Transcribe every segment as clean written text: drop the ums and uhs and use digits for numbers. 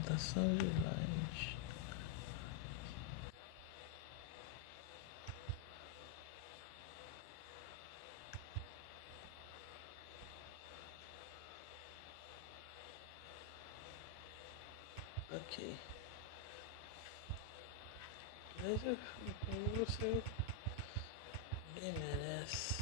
apresentação de slide. Ok. Mas você bem merece.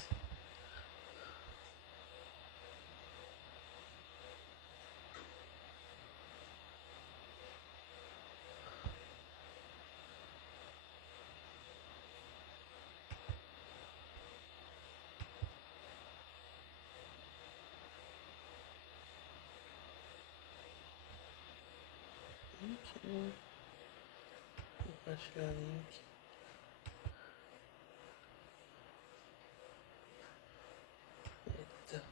Link. Compartilhar link. Eita.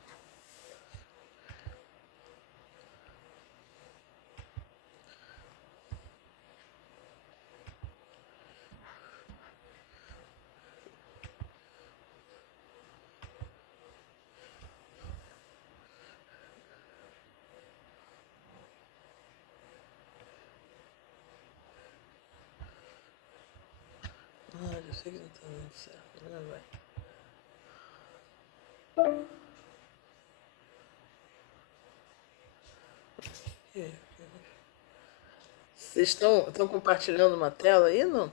Ah, já sei que não tá dando certo. Agora vai. Vocês estão compartilhando uma tela aí, não?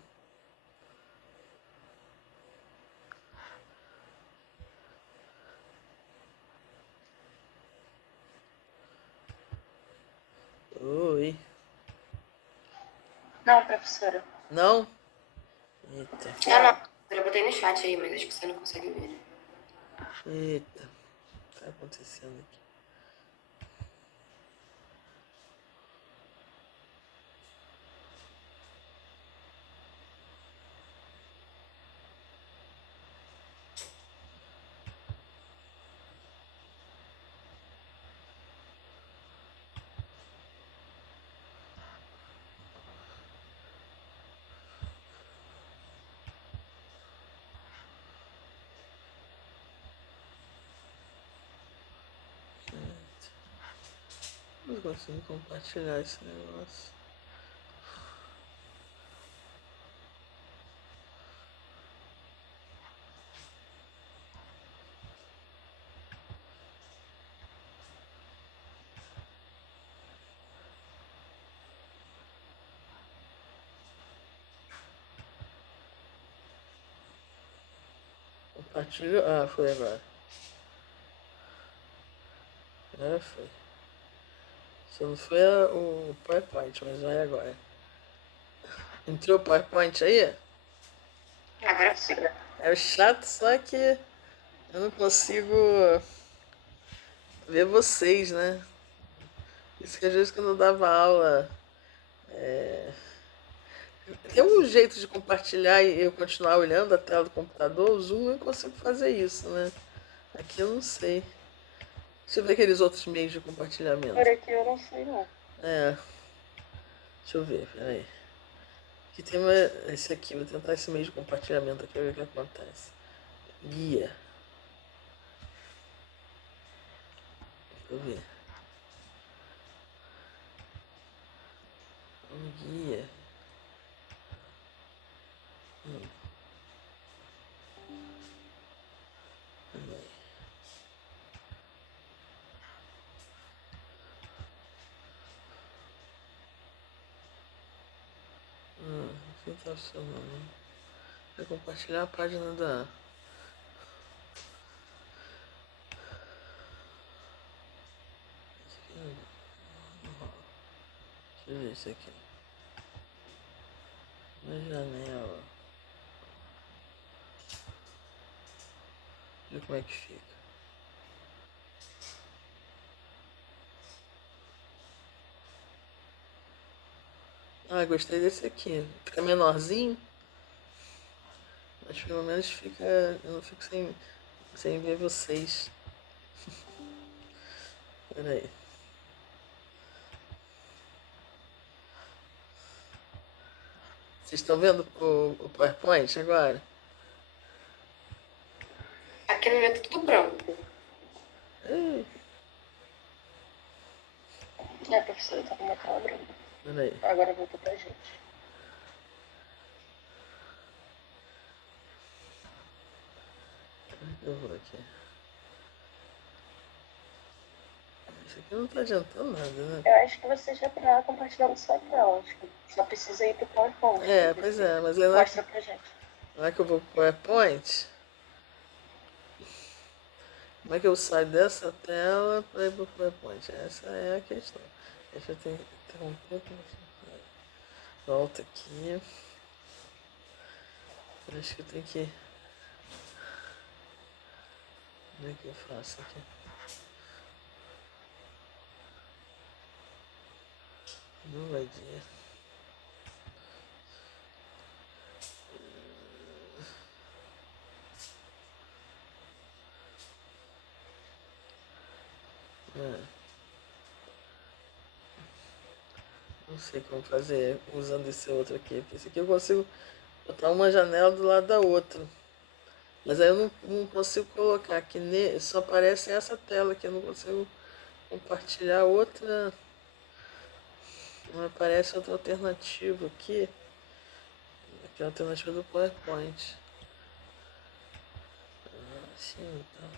Oi. Não, professora. Não? Eita. Não. Eu botei no chat aí, mas acho que você não consegue ver. Eita. O que tá acontecendo aqui? Não consigo compartilhar esse negócio. Compartilho. Ah, foi agora. Agora foi. Só não foi o PowerPoint, mas vai agora. Entrou o PowerPoint aí? Agora sim. É chato, só que eu não consigo ver vocês, né? Isso que às vezes quando eu dava aula. Tem um jeito de compartilhar e eu continuar olhando a tela do computador, o Zoom eu consigo fazer isso, né? Aqui eu não sei. Deixa eu ver aqueles outros meios de compartilhamento. Por aqui eu não sei não. É. Deixa eu ver, peraí. Aqui tem esse aqui, vou tentar esse meio de compartilhamento aqui, ver o que acontece. Guia. Deixa eu ver. Um guia. Aqui tá funcionando. Vai compartilhar a página da. Esse aqui não rola. Deixa eu ver isso aqui. Na janela. Ver como é que fica. Ah, gostei desse aqui. Fica menorzinho. Mas pelo menos fica. Eu não fico sem ver vocês. Pera aí. Vocês estão vendo o PowerPoint agora? Aqui no meu tá tudo branco. Ei, É, professora, tá com uma tela branca. Peraí. Agora voltou pra gente. Eu vou aqui. Isso aqui não tá adiantando nada, né? Eu acho que você já tá compartilhando sua tela. Acho que só precisa ir pro PowerPoint. É, pois é, mas aí Mostra pra gente. não é que eu vou pro PowerPoint? Como é que eu saio dessa tela para ir pro PowerPoint? Essa é a questão. Deixa eu interromper. Volta aqui. Acho que eu tenho que. Como é que eu faço aqui? Não vai dia. Não sei como fazer usando esse outro aqui. Porque esse aqui eu consigo botar uma janela do lado da outra. Mas aí eu não consigo colocar aqui. Só aparece essa tela aqui. Eu não consigo compartilhar outra. Não aparece outra alternativa aqui. Aqui é a alternativa do PowerPoint. Assim, então.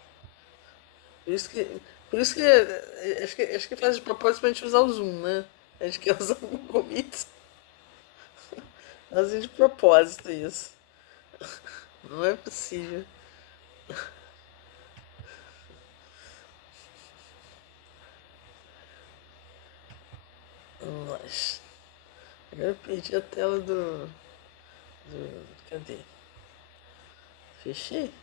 Por isso que acho que faz de propósito pra gente usar o Zoom, né? A gente quer usar o Google Meet. Fazem de propósito isso. Não é possível. Vamos. Agora eu perdi a tela cadê? Fechei?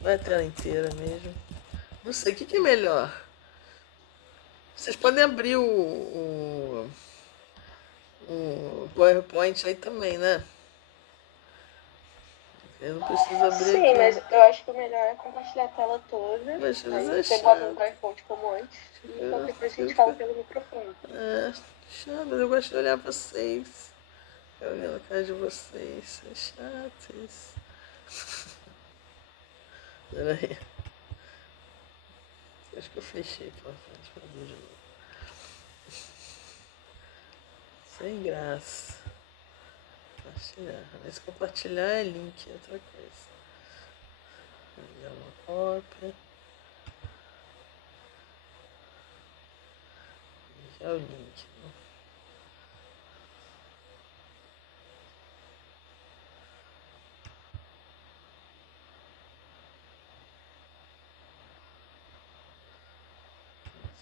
Vai a tela inteira mesmo. Não sei, o que é melhor? Vocês podem abrir o PowerPoint aí também, né? Eu não preciso abrir Sim, aqui. mas eu acho que o melhor é compartilhar a tela toda. Mas Aí é você bota no chato. PowerPoint como antes. E qualquer coisa a gente Eu fala fico- pelo microfone. É, chato, mas eu gosto de olhar vocês. Eu olhando a cara de vocês. É chato isso. Peraí. Acho que eu fechei pra frente pra abrir de novo. Sem graça. Compartilhar. Mas compartilhar é link, é outra coisa. Enviar uma cópia. Enviar o link. Né?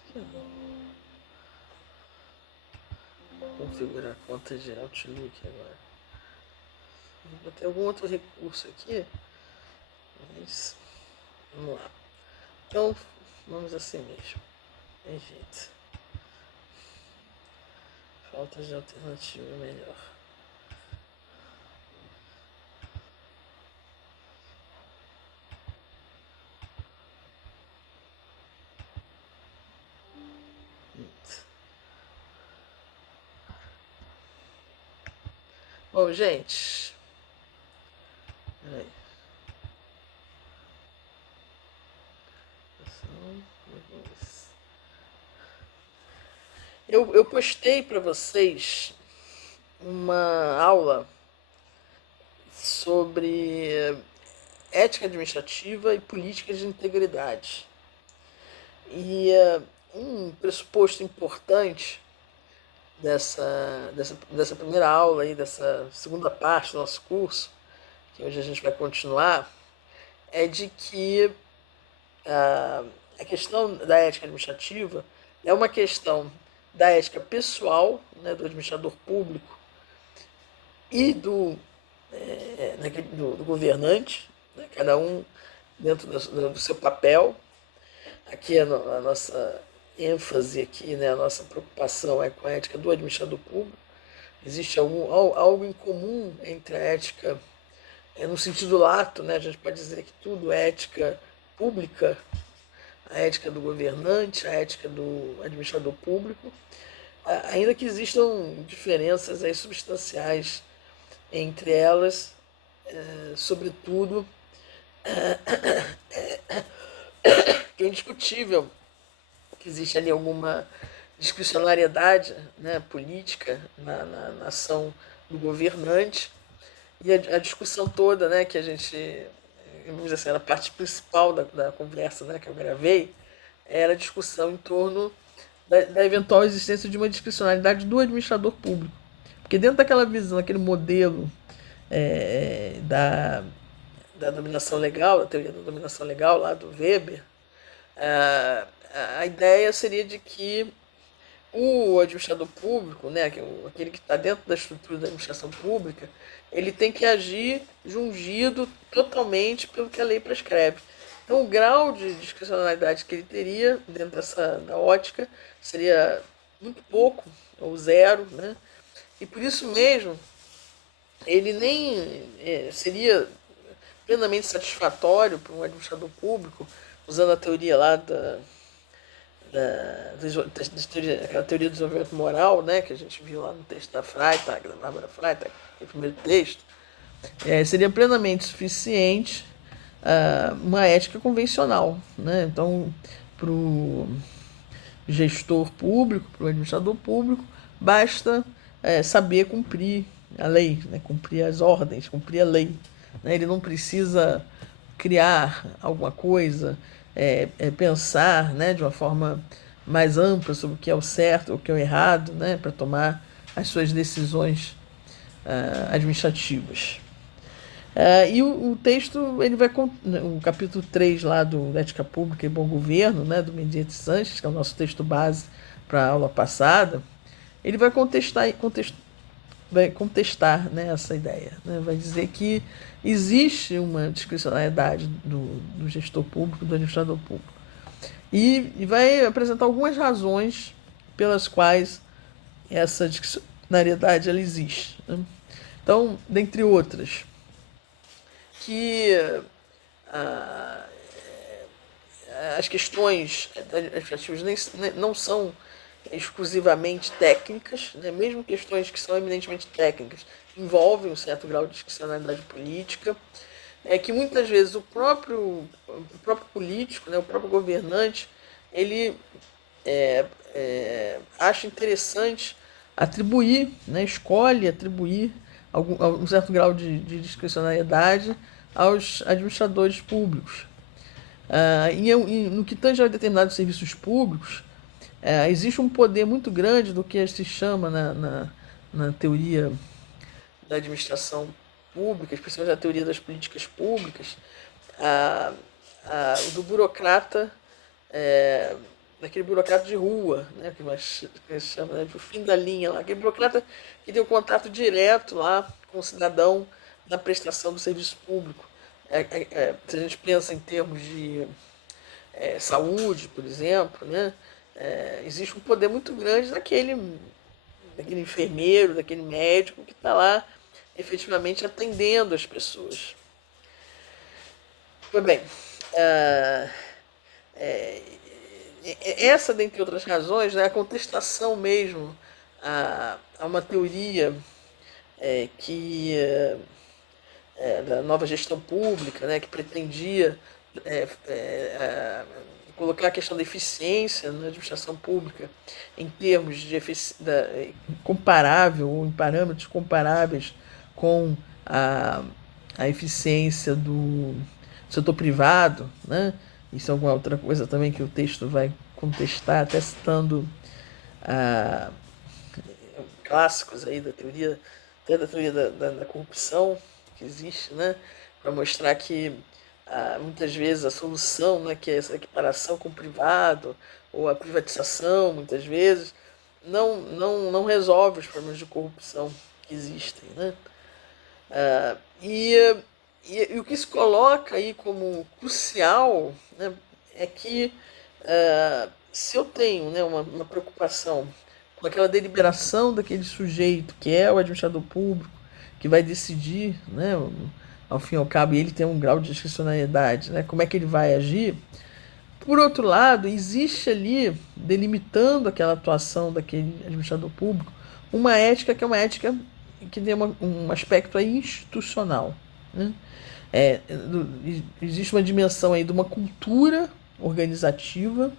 Aqui não. Configurar a conta de Outlook agora. Vou ter algum outro recurso aqui. Mas vamos lá. Então, vamos assim mesmo. Tem jeito. Falta de alternativa melhor. Bom, gente. Peraí. Eu postei para vocês uma aula sobre ética administrativa e políticas de integridade. E um pressuposto importante dessa primeira aula aí, dessa segunda parte do nosso curso, que hoje a gente vai continuar, é de que a questão da ética administrativa é uma questão da ética pessoal, né, do administrador público e do governante, né, cada um dentro do seu papel. Aqui a nossa ênfase aqui, né, a nossa preocupação é com a ética do administrador público. Existe algo em comum entre a ética, no sentido lato, né, a gente pode dizer que tudo é ética pública, a ética do governante, a ética do administrador público, ainda que existam diferenças aí substanciais entre elas, sobretudo que é indiscutível que existe ali alguma discricionariedade, né, política na ação do governante. E a discussão toda, né, que a gente, vamos dizer assim, a parte principal da conversa, né, que eu gravei, era a discussão em torno da eventual existência de uma discricionalidade do administrador público. Porque dentro daquela visão, daquele modelo da dominação legal, da teoria da dominação legal lá do Weber, a, a ideia seria de que o administrador público, né, aquele que está dentro da estrutura da administração pública, ele tem que agir jungido totalmente pelo que a lei prescreve. Então, o grau de discricionalidade que ele teria dentro da ótica seria muito pouco, ou zero, né? E por isso mesmo, ele nem seria plenamente satisfatório para um administrador público, usando a teoria lá aquela teoria do desenvolvimento moral, né, que a gente viu lá no texto da Freitag, da Bárbara Freitag, no primeiro texto, seria plenamente suficiente uma ética convencional. Né? Então, para o gestor público, para o administrador público, basta saber cumprir a lei, né? Cumprir as ordens, cumprir a lei. Né? Ele não precisa criar alguma coisa, pensar, né, de uma forma mais ampla sobre o que é o certo, o que é o errado, né, para tomar as suas decisões administrativas. E o texto, ele vai, o capítulo 3 lá do Ética Pública e Bom Governo, né, do Mendieta Sanches, que é o nosso texto base para a aula passada, ele vai contestar, né, essa ideia. Né? Vai dizer que existe uma discricionariedade do gestor público, do administrador público. E vai apresentar algumas razões pelas quais essa discricionariedade ela existe. Né? Então, dentre outras, que as questões administrativas não são exclusivamente técnicas, né? Mesmo questões que são eminentemente técnicas envolvem um certo grau de discricionalidade política, que muitas vezes o próprio político, né, o próprio governante, ele acha interessante atribuir, né, escolhe atribuir um certo grau de discricionariedade aos administradores públicos. E no que tange a determinados serviços públicos, existe um poder muito grande do que se chama na teoria da administração pública, especialmente na teoria das políticas públicas, do burocrata, daquele burocrata de rua, né, que se chama, né, de fim da linha lá, aquele burocrata que tem o contato direto lá com o cidadão na prestação do serviço público. Se a gente pensa em termos de saúde, por exemplo, né, existe um poder muito grande daquele enfermeiro, daquele médico que está lá efetivamente atendendo as pessoas. Pois bem, essa, dentre outras razões, né, a contestação mesmo a uma teoria da nova gestão pública, né, que pretendia colocar a questão da eficiência na administração pública em termos de comparável ou em parâmetros comparáveis com a eficiência do setor privado, né? Isso é alguma outra coisa também que o texto vai contestar, até citando clássicos aí da teoria, até da teoria da corrupção que existe, né? Para mostrar que muitas vezes a solução, né, que é essa equiparação com o privado, ou a privatização, muitas vezes, não resolve os problemas de corrupção que existem. Né? E o que se coloca aí como crucial, né, é que se eu tenho, né, uma preocupação com aquela deliberação daquele sujeito, que é o administrador público, que vai decidir, né, ao fim e ao cabo, ele tem um grau de discricionariedade, né, como é que ele vai agir. Por outro lado, existe ali, delimitando aquela atuação daquele administrador público, uma ética que é uma ética que tem um aspecto aí institucional. Né? Existe uma dimensão aí de uma cultura organizativa,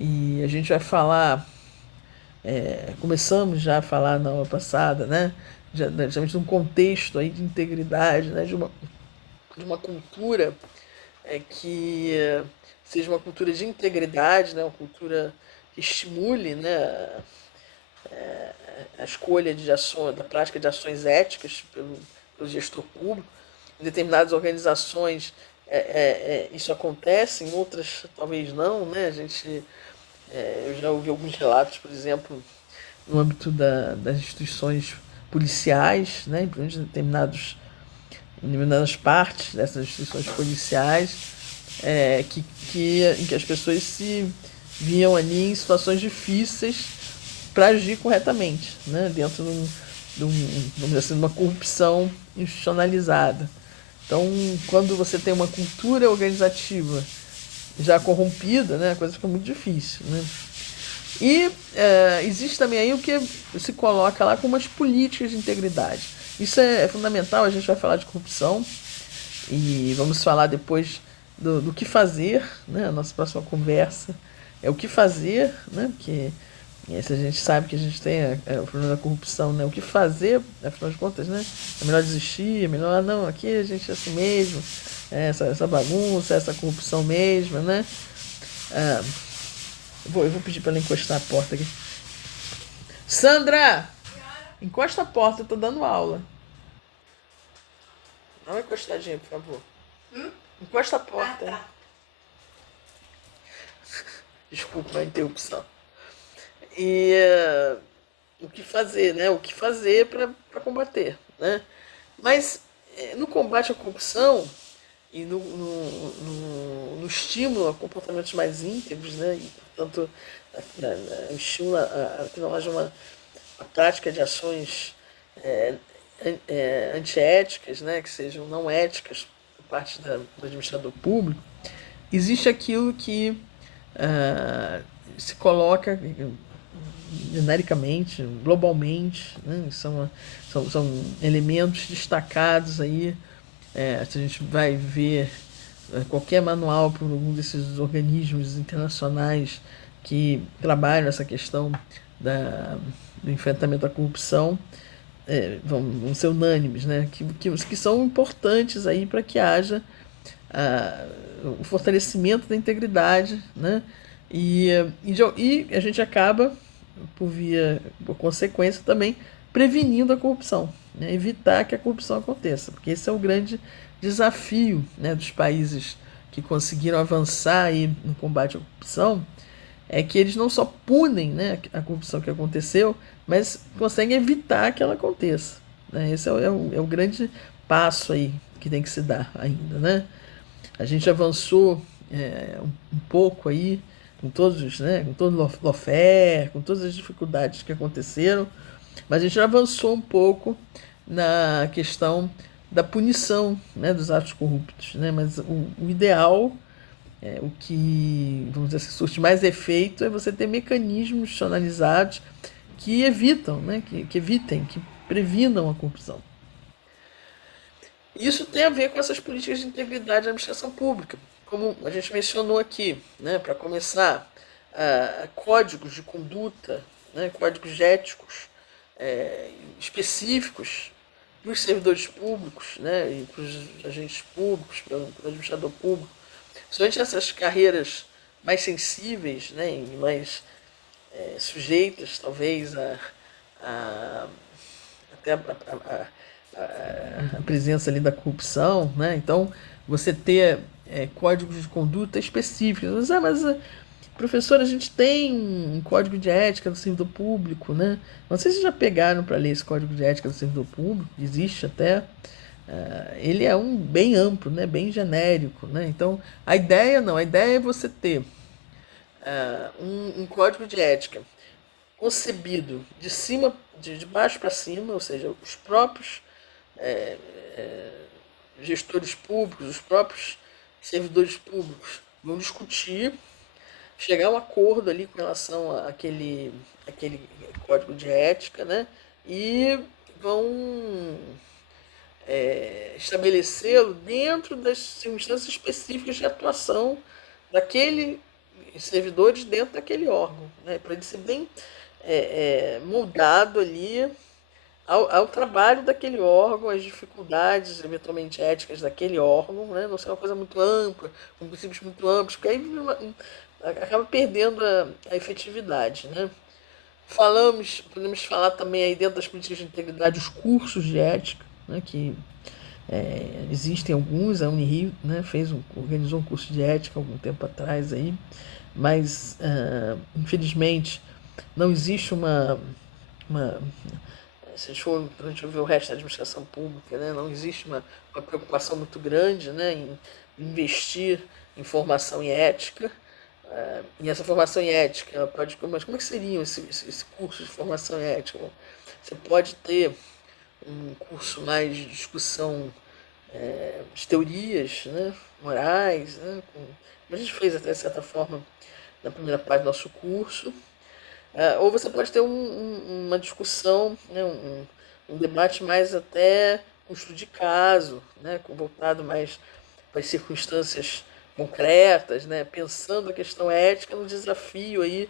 e a gente vai falar, começamos já a falar na aula passada, né? Justamente de um contexto aí de integridade, né? De uma cultura que seja uma cultura de integridade, né? Uma cultura que estimule, né? A escolha de ações, da prática de ações éticas pelo gestor público. Em determinadas organizações isso acontece, em outras talvez não, né? Eu já ouvi alguns relatos, por exemplo, no âmbito das instituições policiais, né? Em determinadas partes dessas instituições policiais, em que as pessoas se viam ali em situações difíceis para agir corretamente, né? Dentro vamos dizer assim, de uma corrupção institucionalizada. Então, quando você tem uma cultura organizativa já corrompida, né, a coisa fica muito difícil, né? E existe também aí o que se coloca lá como as políticas de integridade. Isso é fundamental, a gente vai falar de corrupção e vamos falar depois do que fazer, né? A nossa próxima conversa é o que fazer, né? Porque se a gente sabe que a gente tem o problema da corrupção, né? O que fazer, afinal de contas, né? É melhor desistir, é melhor, não, aqui a gente é assim mesmo, essa bagunça, essa corrupção mesmo, né? Ah, eu vou pedir para ela encostar a porta aqui. Sandra! Encosta a porta, eu tô dando aula. Dá uma encostadinha, por favor. Encosta a porta. Tá. Desculpa a interrupção. E o que fazer, né? O que fazer para combater, né? Mas no combate à corrupção e no estímulo a comportamentos mais íntegros, né? E, portanto, o estímulo a que não haja a prática de ações antiéticas, né? Que sejam não éticas por parte do administrador público, existe aquilo que se coloca genericamente, globalmente, né? São elementos destacados aí. Se a gente vai ver qualquer manual por algum desses organismos internacionais que trabalham essa questão do enfrentamento à corrupção, vão ser unânimes, né? Que são importantes aí para que haja o fortalecimento da integridade, né? E a gente acaba, por consequência, também prevenindo a corrupção, né? Evitar que a corrupção aconteça, porque esse é o grande desafio, né, dos países que conseguiram avançar aí no combate à corrupção, é que eles não só punem, né, a corrupção que aconteceu, mas conseguem evitar que ela aconteça, né? Esse é o grande passo aí que tem que se dar ainda, né? A gente avançou um pouco aí com todos, né, com todo o lawfare, com todas as dificuldades que aconteceram, mas a gente avançou um pouco na questão da punição, né, dos atos corruptos, né? Mas o ideal, o que, vamos dizer assim, surte mais efeito é você ter mecanismos institucionalizados que evitam, né, que evitem, que previnam a corrupção. Isso tem a ver com essas políticas de integridade da administração pública, como a gente mencionou aqui, né, para começar, códigos de conduta, né, códigos éticos específicos para os servidores públicos, né, e para os agentes públicos, para o administrador público, somente essas carreiras mais sensíveis, né, e mais sujeitas, talvez, até a presença ali da corrupção, né? Então, você ter códigos de conduta específicos. Mas professor, a gente tem um código de ética do servidor público, né? Não sei se vocês já pegaram para ler esse código de ética do servidor público, existe até. Ele é bem amplo, né? Bem genérico, né? Então, a ideia é você ter um código de ética concebido de baixo para cima, ou seja, os próprios gestores públicos, os próprios servidores públicos vão discutir, chegar a um acordo ali com relação àquele código de ética, né? E vão estabelecê-lo dentro das circunstâncias específicas de atuação daquele servidores dentro daquele órgão, né? Para ele ser bem moldado ali ao trabalho daquele órgão, às dificuldades eventualmente éticas daquele órgão, né? Não ser uma coisa muito ampla, com princípios muito amplos, porque aí acaba perdendo a efetividade, né? Podemos falar também aí dentro das políticas de integridade os cursos de ética, né, que existem alguns, a Unirio, né, organizou um curso de ética algum tempo atrás aí, mas infelizmente não existe uma se a gente ver o resto da administração pública, né, não existe uma preocupação muito grande, né, em investir em formação em ética. E essa formação em ética mas como é que seria esse curso de formação em ética? Você pode ter um curso mais de discussão de teorias, né, morais, né, como a gente fez até de certa forma na primeira parte do nosso curso. Ou você pode ter uma discussão, né, um debate mais até com estudo de caso, né, voltado mais para as circunstâncias concretas, né, pensando a questão ética no desafio aí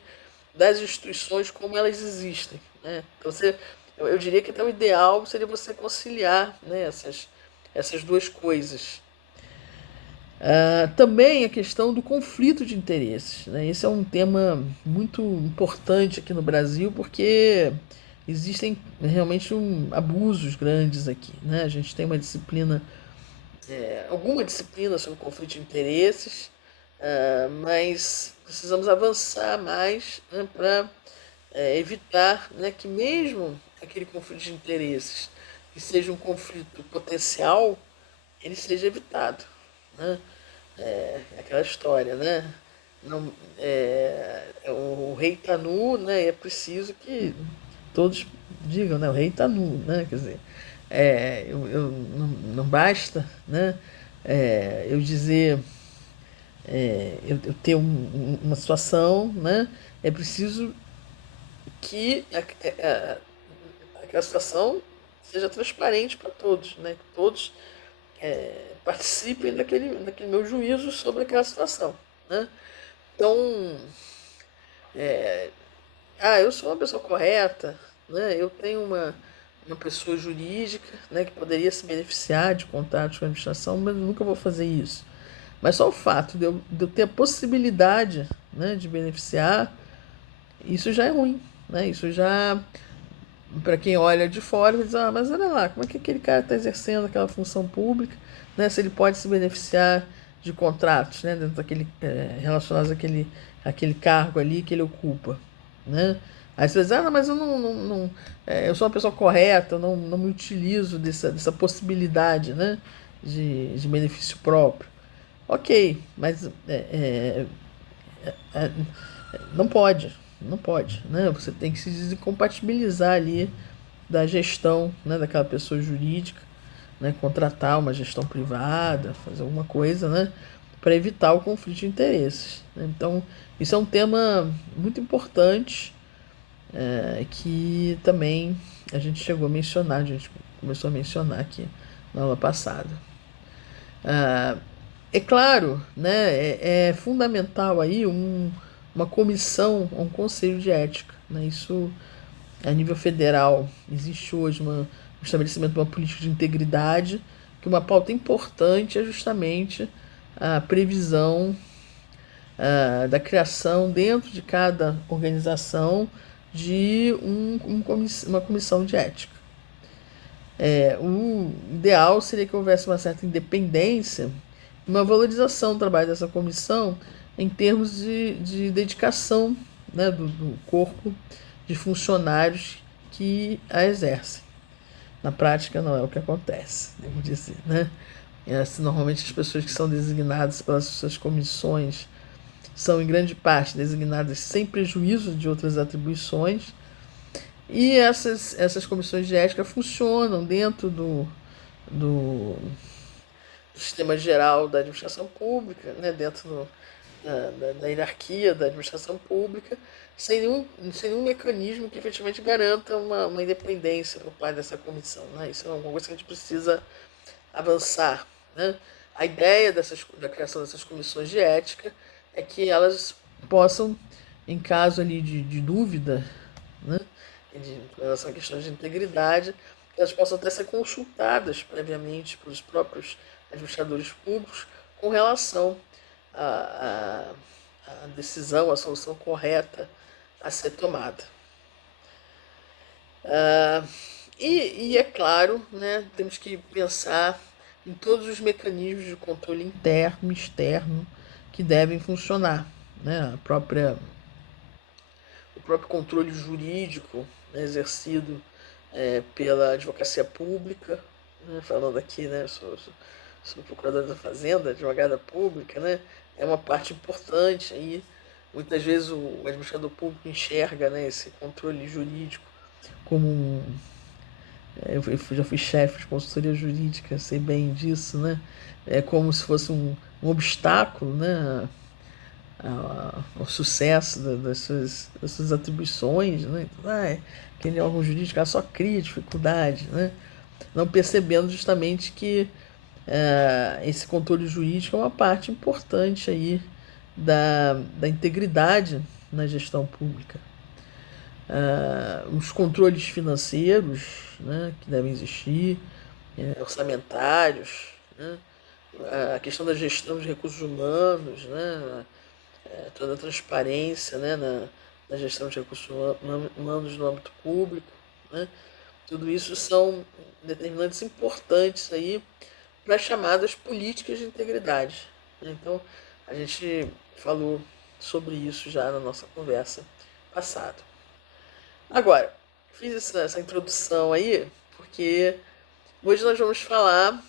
das instituições como elas existem, né? Então eu diria que até o ideal seria você conciliar, né, essas duas coisas. Também a questão do conflito de interesses, né? Esse é um tema muito importante aqui no Brasil porque existem realmente abusos grandes aqui, né? A gente tem uma disciplina, alguma disciplina sobre conflito de interesses, mas precisamos avançar mais, né, para evitar, né, que mesmo aquele conflito de interesses que seja um conflito potencial, ele seja evitado, né? Aquela história, né? Não, o rei está nu, né? E é preciso que todos digam, né? O rei está nu, né? Quer dizer, não basta, né? Eu dizer, eu ter uma situação, né? É preciso que aquela situação seja transparente para todos, né? Que todos participem daquele meu juízo sobre aquela situação, né? Então, eu sou uma pessoa correta, né? Eu tenho uma pessoa jurídica, né, que poderia se beneficiar de contatos com a administração, mas eu nunca vou fazer isso. Mas só o fato de eu ter a possibilidade, né, de beneficiar, isso já é ruim, né? Isso já, para quem olha de fora, diz, mas olha lá, como é que aquele cara está exercendo aquela função pública, né? Se ele pode se beneficiar de contratos, né, dentro daquele, relacionados àquele cargo ali que ele ocupa, né? Aí você diz, não, mas eu eu sou uma pessoa correta, eu não me utilizo dessa possibilidade, né, de benefício próprio. Ok, mas é, não pode, não pode, né? Você tem que se desincompatibilizar ali da gestão, né, daquela pessoa jurídica, né, contratar uma gestão privada, fazer alguma coisa, né, para evitar o conflito de interesses, né? Então, isso é um tema muito importante, que também a gente chegou a mencionar, a gente começou a mencionar aqui na aula passada. É claro, né, é fundamental aí uma comissão, um conselho de ética, né? Isso a nível federal existe hoje o estabelecimento de uma política de integridade, que uma pauta importante é justamente a previsão da criação dentro de cada organização de uma comissão de ética. O ideal seria que houvesse uma certa independência, uma valorização do trabalho dessa comissão em termos de dedicação, né, do corpo de funcionários que a exercem. Na prática não é o que acontece, devo dizer, né? Normalmente as pessoas que são designadas pelas suas comissões são em grande parte designadas sem prejuízo de outras atribuições, e essas comissões de ética funcionam dentro do sistema geral da administração pública, né, dentro da hierarquia da administração pública, sem nenhum mecanismo que efetivamente garanta uma independência por parte dessa comissão. Né? Isso é uma coisa que a gente precisa avançar. Né? A ideia da criação dessas comissões de ética é que elas possam, em caso ali de dúvida, né, em relação a questões de integridade, elas possam até ser consultadas previamente pelos próprios administradores públicos com relação à decisão, à solução correta a ser tomada. E é claro, né, temos que pensar em todos os mecanismos de controle interno e externo que devem funcionar. Né? O próprio controle jurídico, né, exercido pela advocacia pública, né, falando aqui, né, sou procurador da Fazenda, advogada pública, né, é uma parte importante aí. Muitas vezes o administrador público enxerga, né, esse controle jurídico como eu já fui chefe de consultoria jurídica, sei bem disso, né? É como se fosse um obstáculo, né, ao sucesso das suas atribuições, né? Aquele órgão jurídico só cria dificuldade, né? Não percebendo justamente que esse controle jurídico é uma parte importante aí da integridade na gestão pública. Os controles financeiros, né, que devem existir, orçamentários, né, a questão da gestão de recursos humanos, né, toda a transparência, né, na gestão de recursos humanos no âmbito público. Né, tudo isso são determinantes importantes aí para as chamadas políticas de integridade. Então, a gente falou sobre isso já na nossa conversa passada. Agora, fiz essa introdução aí porque hoje nós vamos falar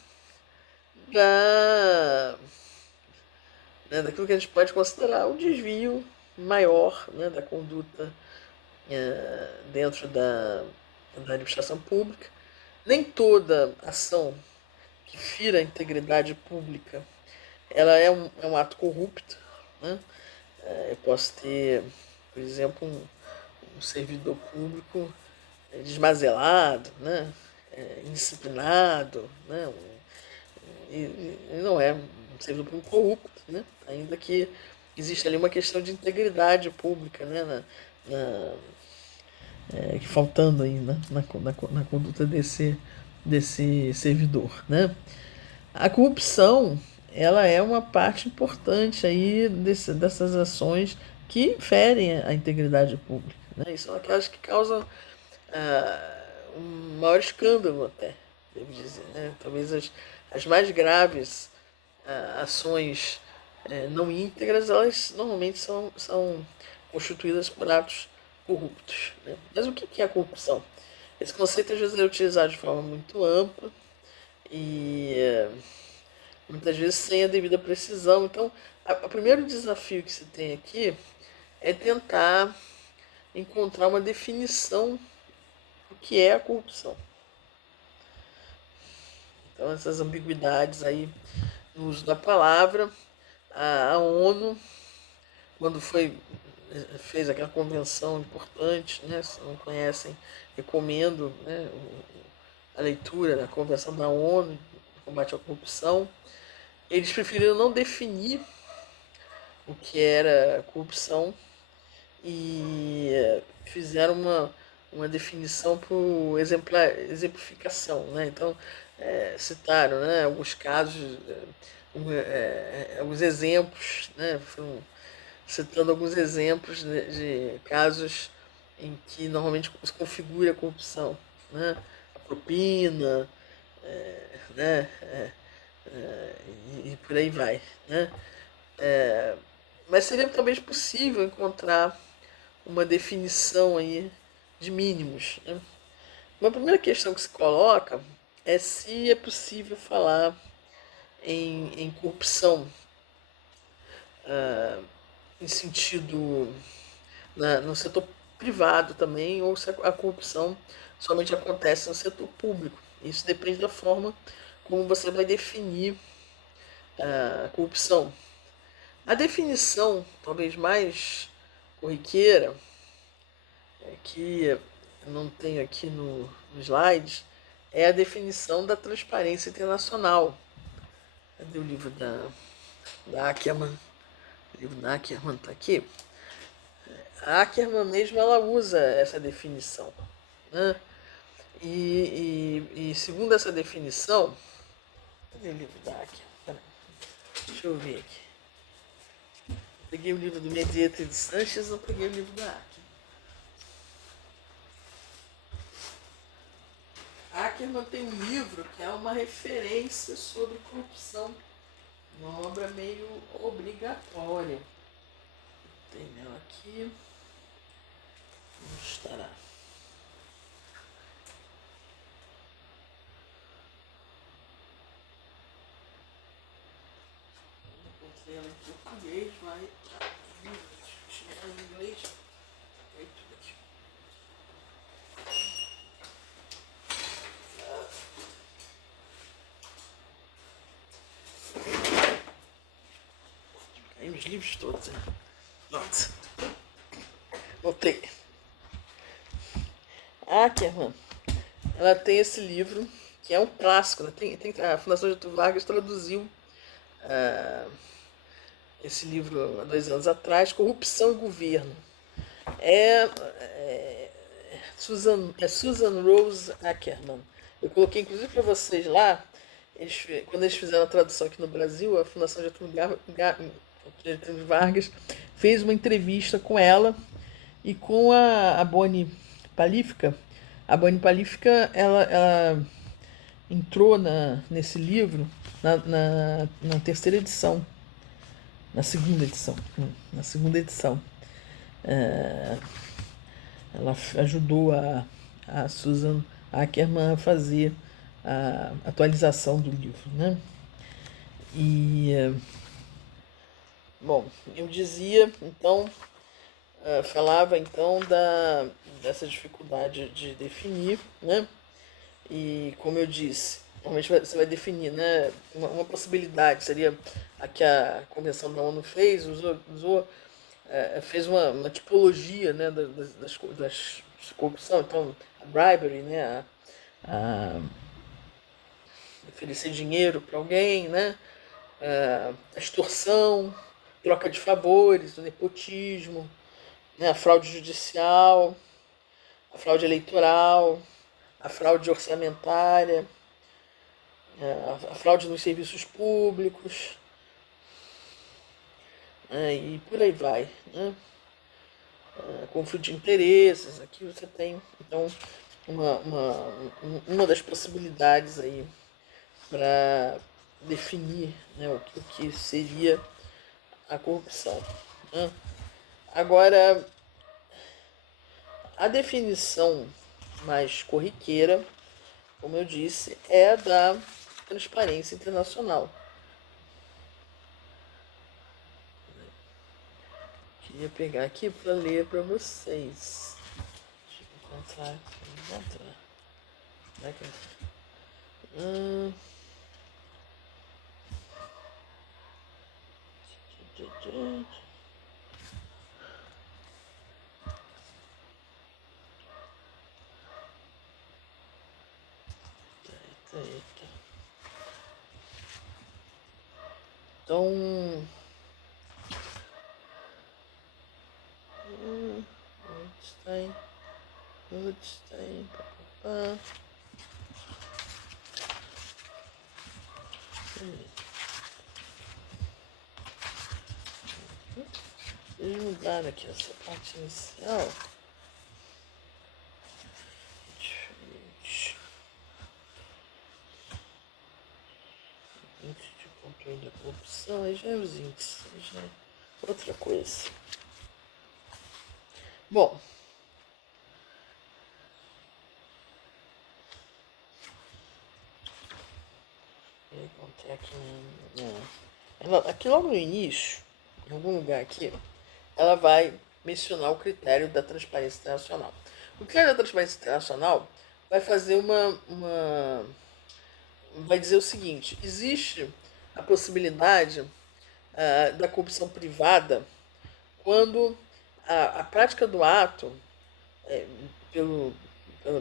daquilo que a gente pode considerar um desvio maior, né, da conduta dentro da administração pública. Nem toda ação que fira a integridade pública ela é um ato corrupto. Né? Eu posso ter, por exemplo, um servidor público desmazelado, né? Indisciplinado, né? E não é um servidor público corrupto, né? Ainda que existe ali uma questão de integridade pública, né? Faltando aí, né? na conduta desse servidor. Né? A corrupção ela é uma parte importante aí dessas ações que ferem a integridade pública. Né? E são aquelas que causam um maior escândalo até, devo dizer. Né? Talvez as mais graves ações não íntegras, elas normalmente são constituídas por atos corruptos. Né? Mas o que é a corrupção? Esse conceito às vezes é utilizado de forma muito ampla e muitas vezes sem a devida precisão. Então, o primeiro desafio que se tem aqui é tentar encontrar uma definição do que é a corrupção. Então, essas ambiguidades aí no uso da palavra, a ONU, quando fez aquela convenção importante, né, se não conhecem, recomendo, né, a leitura da Convenção da ONU de combate à corrupção. Eles preferiram não definir o que era corrupção e fizeram uma definição por exemplificação. Né? Então, citaram, né, alguns casos, alguns exemplos, né, citando alguns exemplos de casos em que normalmente se configura a corrupção. Né? A propina, né? E por aí vai. Né? Mas seria talvez possível encontrar uma definição aí de mínimos. Né? Uma primeira questão que se coloca é se é possível falar em corrupção em sentido no setor privado também, ou se a corrupção somente acontece no setor público. Isso depende da forma como você vai definir a corrupção. A definição, talvez mais corriqueira, que eu não tenho aqui no slide, é a definição da transparência internacional. Cadê o livro da Ackerman? O livro da Ackerman está aqui. A Ackerman mesmo ela usa essa definição, né? E segundo essa definição, cadê o livro da Ackerman? Deixa eu ver aqui. Peguei o livro do Medieta de Sanches, não peguei o livro da Ackerman. Ackerman tem um livro que é uma referência sobre corrupção, uma obra meio obrigatória. Tem ela aqui. Onde estará? Encontrei ela em português, vai. Tirar em inglês. Aí os livros todos, né? Nossa. Notei. A Ackerman, ela tem esse livro, que é um clássico. Né? A Fundação Getúlio Vargas traduziu esse livro há 2 anos atrás, Corrupção e Governo. Susan Rose Ackerman. Eu coloquei inclusive para vocês lá, quando eles fizeram a tradução aqui no Brasil, a Fundação Getúlio Vargas fez uma entrevista com ela e com a Boni Palífica. A Boni Palífica ela entrou nesse livro na terceira edição, na segunda edição. Ela ajudou a Susan Ackerman a fazer a atualização do livro, né? E bom, eu dizia então, falava então dessa dificuldade de definir, né? E como eu disse, normalmente você vai definir, né? Uma possibilidade seria a que a Convenção da ONU fez, fez uma tipologia, né, das corrupção, então a bribery, né, a oferecer dinheiro para alguém, né, a extorsão, troca de favores, o nepotismo, né, a fraude judicial, a fraude eleitoral, a fraude orçamentária, a fraude nos serviços públicos, e por aí vai, né? Conflito de interesses. Aqui você tem então uma das possibilidades aí para definir, né, o que seria a corrupção, né? Agora, a definição mais corriqueira, como eu disse, é a da transparência internacional. Queria pegar aqui para ler para vocês. Deixa eu encontrar. Como é que é? Eita. Então, Goldstein, papapá. Eles mudaram aqui essa parte inicial. Índice de controle da corrupção, aí já é os índices, aí já é outra coisa. Bom, eu encontrei aqui, aqui logo no início, em algum lugar aqui, ela vai mencionar o critério da transparência internacional. O critério da transparência internacional vai fazer vai dizer o seguinte: existe a possibilidade da corrupção privada quando a prática do ato é, pelo,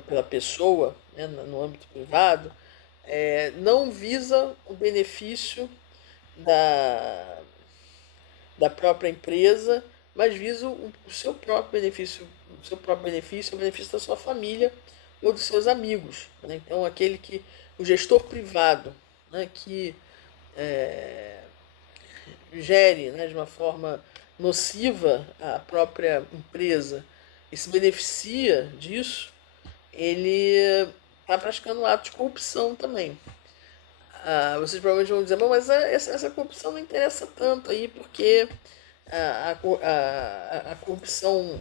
pela pessoa, né, no âmbito privado, não visa o benefício da, da própria empresa, mas visa o seu próprio benefício, o benefício da sua família ou dos seus amigos. Né? Então, o gestor privado, né, que gere, né, de uma forma nociva a própria empresa e se beneficia disso, ele está praticando um ato de corrupção também. Vocês provavelmente vão dizer, mas essa corrupção não interessa tanto aí, porque a corrupção,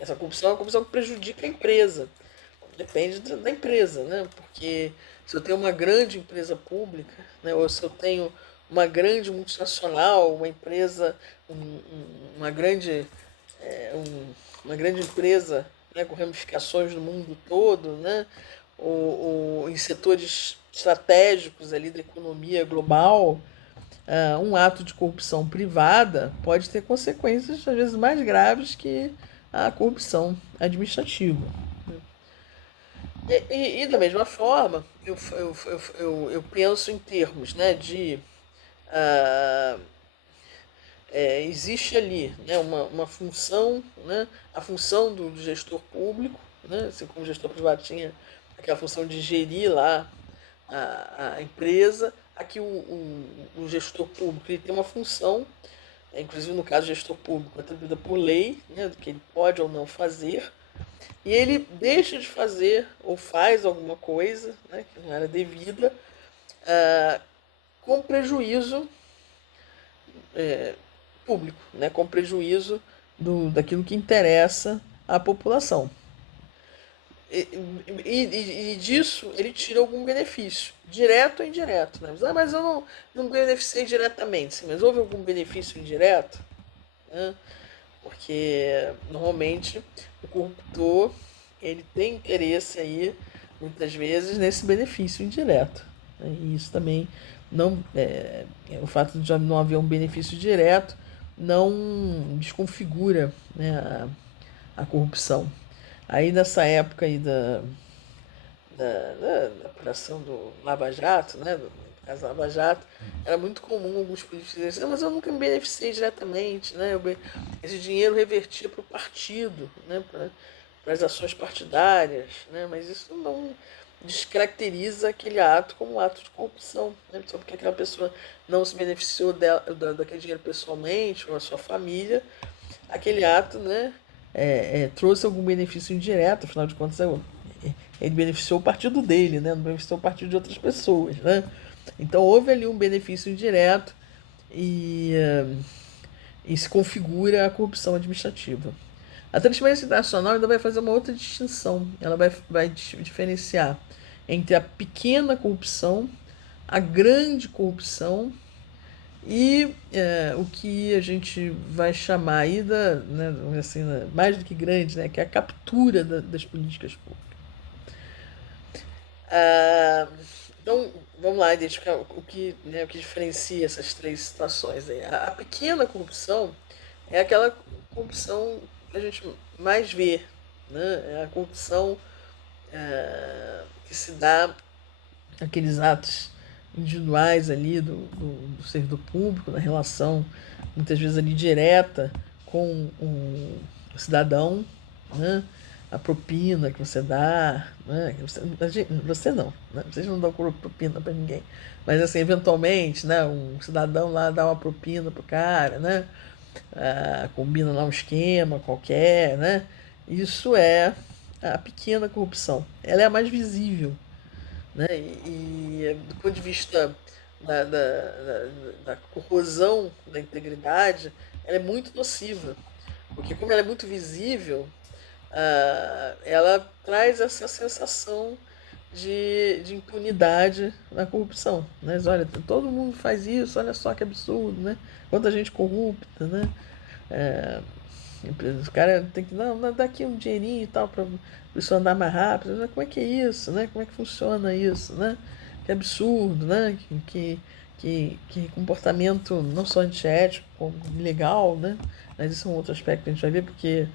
essa corrupção é uma corrupção que prejudica a empresa. Depende da empresa, né? Porque se eu tenho uma grande empresa pública, né, ou se eu tenho uma grande multinacional, uma empresa, uma grande, uma grande empresa, né, com ramificações no mundo todo, né, ou em setores estratégicos ali da economia global, um ato de corrupção privada pode ter consequências às vezes mais graves que a corrupção administrativa. E da mesma forma, eu penso em termos, né, de ah, existe ali, né, uma função, né, a função do gestor público, né, assim como o gestor privado tinha aquela função de gerir lá a empresa, aqui o gestor público ele tem uma função, inclusive no caso o gestor público atribuída por lei, né, do que ele pode ou não fazer, e ele deixa de fazer ou faz alguma coisa, né, que não era devida, com prejuízo público, né, com prejuízo daquilo que interessa à população. E disso ele tira algum benefício, direto ou indireto. Né? Mas eu não beneficiei diretamente, sim, mas houve algum benefício indireto? Né? Porque normalmente o corruptor ele tem interesse aí, muitas vezes, nesse benefício indireto. Né? E isso também não. O fato de não haver um benefício direto não desconfigura, né, a corrupção. Aí nessa época aí da operação do Lava Jato, né, do caso Lava Jato, era muito comum alguns políticos dizerem assim, mas eu nunca me beneficiei diretamente, né, esse dinheiro revertia para o partido, né, para as ações partidárias, né, mas isso não descaracteriza aquele ato como um ato de corrupção, né, só porque aquela pessoa não se beneficiou daquele dinheiro pessoalmente, ou a sua família, aquele ato, né, trouxe algum benefício indireto, afinal de contas ele beneficiou o partido dele, né, não beneficiou o partido de outras pessoas, né? Então houve ali um benefício indireto e, e se configura a corrupção administrativa. A Transparência Internacional ainda vai fazer uma outra distinção, ela vai diferenciar entre a pequena corrupção, a grande corrupção e o que a gente vai chamar aí né, assim, mais do que grande, né, que é a captura das políticas públicas. Então, vamos lá identificar né, o que diferencia essas três situações. Aí. A pequena corrupção é aquela corrupção que a gente mais vê. Né? É a corrupção que se dá aqueles atos individuais ali do servidor público, na relação muitas vezes ali direta com o cidadão, né? A propina que você dá, né? Você não, né? Vocês não dão propina para ninguém, mas assim, eventualmente, né? Um cidadão lá dá uma propina pro cara, né? Combina lá um esquema qualquer, né? Isso é a pequena corrupção, ela é a mais visível, né? E do ponto de vista da corrosão da integridade, ela é muito nociva, porque como ela é muito visível, ela traz essa sensação de impunidade na corrupção. Né? Olha, todo mundo faz isso, olha só que absurdo, né? Quanta gente corrupta, né? O cara tem que dar aqui um dinheirinho e tal para a pessoa andar mais rápido. Como é que é isso, né? Como é que funciona isso, né? Que absurdo, né? Que que comportamento não só antiético, como ilegal, né? Mas isso é um outro aspecto que a gente vai ver, porque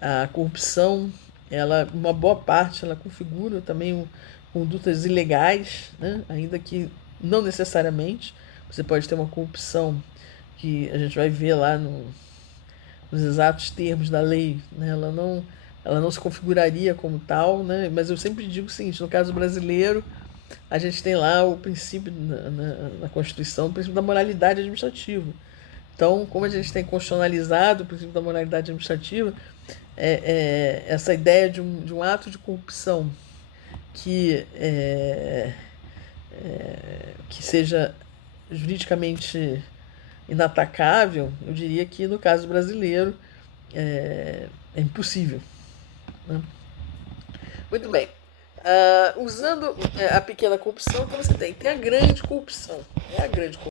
a corrupção, ela, uma boa parte, ela configura também condutas ilegais, né? Ainda que não necessariamente. Você pode ter uma corrupção que a gente vai ver lá nos exatos termos da lei, né? Ela não se configuraria como tal, né? Mas eu sempre digo o seguinte, no caso brasileiro, a gente tem lá o princípio na Constituição, o princípio da moralidade administrativa. Então, como a gente tem constitucionalizado o princípio da moralidade administrativa, essa ideia de um ato de corrupção que, que seja juridicamente inatacável, eu diria que no caso brasileiro é impossível, né? Muito bem. Usando a pequena corrupção, então você tem a grande corrupção. É a grande corrupção.